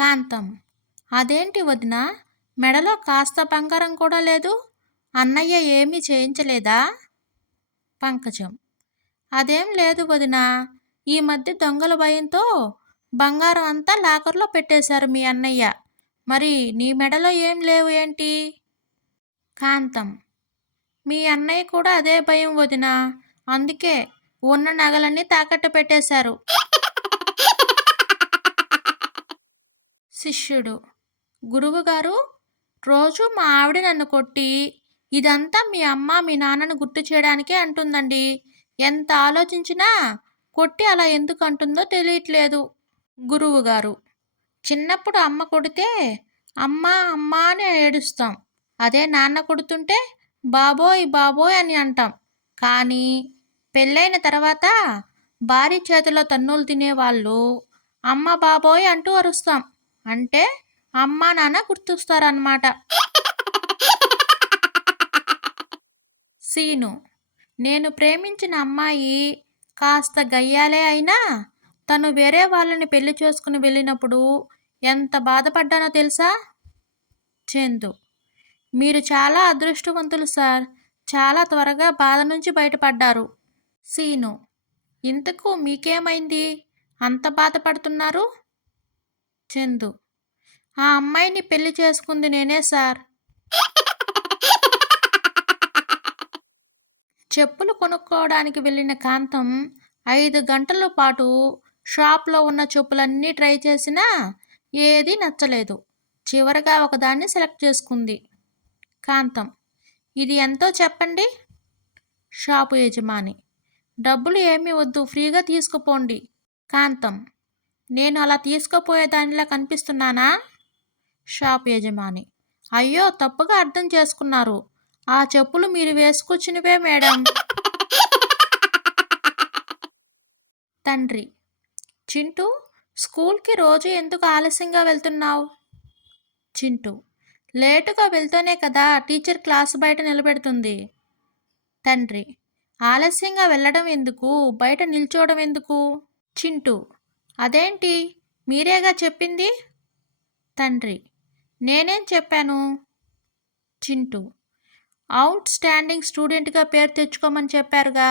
కాంతం: అదేంటి వదినా, మెడలో కాస్త బంగారం కూడా లేదు? అన్నయ్య ఏమీ చేయించలేదా? పంకజం: అదేం లేదు వదినా, ఈ మధ్య దొంగల భయంతో బంగారం అంతా లాకర్లో పెట్టేశారు మీ అన్నయ్య. మరి నీ మెడలో ఏం లేవు ఏంటి? కాంతం: మీ అన్నయ్య కూడా అదే భయం వదినా, అందుకే ఉన్న నగలన్నీ తాకట్టు పెట్టేశారు. శిష్యుడు: గురువుగారు, రోజు మా ఆవిడ నన్ను కొట్టి ఇదంతా మీ అమ్మ మీ నాన్నను గుర్తు చేయడానికే అంటుందండి. ఎంత ఆలోచించినా కొట్టి అలా ఎందుకు అంటుందో తెలియట్లేదు. గురువుగారు: చిన్నప్పుడు అమ్మ కొడితే అమ్మా అమ్మా అని ఏడుస్తాం. అదే నాన్న కొడుతుంటే బాబోయ్ బాబోయ్ అని అంటాం. కానీ పెళ్ళైన తర్వాత భార్య చేతిలో తన్నులు తినేవాళ్ళు అమ్మ బాబోయ్ అంటూ అరుస్తాం. అంటే అమ్మా నాన్న గుర్తొస్తారన్నమాట. సీను: నేను ప్రేమించిన అమ్మాయి కాస్త గయ్యాలే అయినా తను వేరే వాళ్ళని పెళ్లి చేసుకుని వెళ్ళినప్పుడు ఎంత బాధపడ్డానో తెలుసా? చందు: మీరు చాలా అదృష్టవంతులు సార్, చాలా త్వరగా బాధ నుంచి బయటపడ్డారు. సీను: ఇంతకు మీకేమైంది, అంత బాధపడుతున్నారు? చందు: ఆ అమ్మాయిని పెళ్లి చేసుకుంది నేనే సార్. చెప్పులు కొనుక్కోవడానికి వెళ్ళిన కాంతం 5 గంటల పాటు షాప్లో ఉన్న చెప్పులన్నీ ట్రై చేసినా ఏదీ నచ్చలేదు. చివరగా ఒకదాన్ని సెలెక్ట్ చేసుకుంది. కాంతం: ఇది ఎంతో చెప్పండి. షాపు యజమాని: డబ్బులు ఏమీ వద్దు, ఫ్రీగా తీసుకుపోండి. కాంతం: నేను అలా తీసుకుపోయేదానిలా కనిపిస్తున్నానా? షాపు యజమాని: అయ్యో, తప్పుగా అర్థం చేసుకున్నారు. ఆ చెప్పులు మీరు వేసుకొచ్చినవే మేడం. తండ్రి: చింటూ, స్కూల్కి రోజు ఎందుకు ఆలస్యంగా వెళ్తున్నావు? చింటూ: లేటుగా వెళ్తేనే కదా టీచర్ క్లాస్ బయట నిలబెడుతుంది. తండ్రి: ఆలస్యంగా వెళ్ళడం ఎందుకు, బయట నిల్చోవడం ఎందుకు? చింటూ: అదేంటి, మీరేగా చెప్పింది. తండ్రి: నేనేం చెప్పాను? చింటూ: అవుట్ స్టాండింగ్ స్టూడెంట్గా పేరు తెచ్చుకోమని చెప్పారుగా.